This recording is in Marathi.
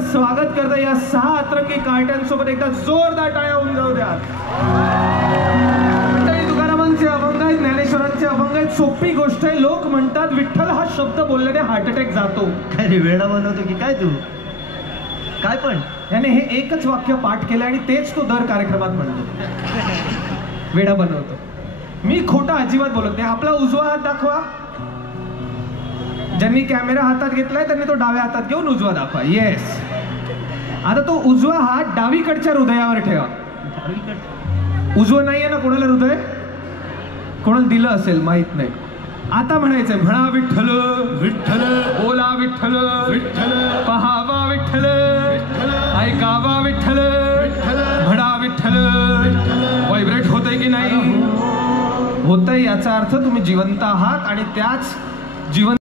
स्वागत करता या 6 अतरंगी कार्ट्यांसोबत एकदा जोरदार टाळ्या होऊन जाऊ द्या. तुकारामांचे अभंग आहेत, ज्ञानेश्वरांचे अभंग आहेत. सोपी गोष्ट आहे. लोक म्हणतात विठ्ठल हा शब्द बोलल्याने हार्ट अटॅक जातो. काय रे वेडा बनवतो की काय तू? काय पण याने हे एकच वाक्य पाठ केलं आणि तेच तो दर कार्यक्रमात म्हणतो. वेडा बनवतो. मी खोटा अजिबात बोलत नाही. आपला उजवा हात दाखवा. ज्यांनी कॅमेरा हातात घेतलाय त्यांनी तो डाव्या हातात घेऊन उजवा दाखवा. येस. आता तो उजवा हात डावीकडच्या हृदयावर ठेवा. उजवं नाहीये ना कोणाला हृदय? कोणाला दिलं असेल माहित नाही. आता म्हणायचंय म्हणा विठ्ठल विठ्ठल, बोला विठ्ठल विठ्ठल, पहावा विठ्ठल, ऐकावा विठ्ठल, म्हणा विठ्ठल. व्हायब्रेट होतंय की नाही? होतंय. याचा अर्थ तुम्ही जिवंत आहात आणि त्याच जिवंत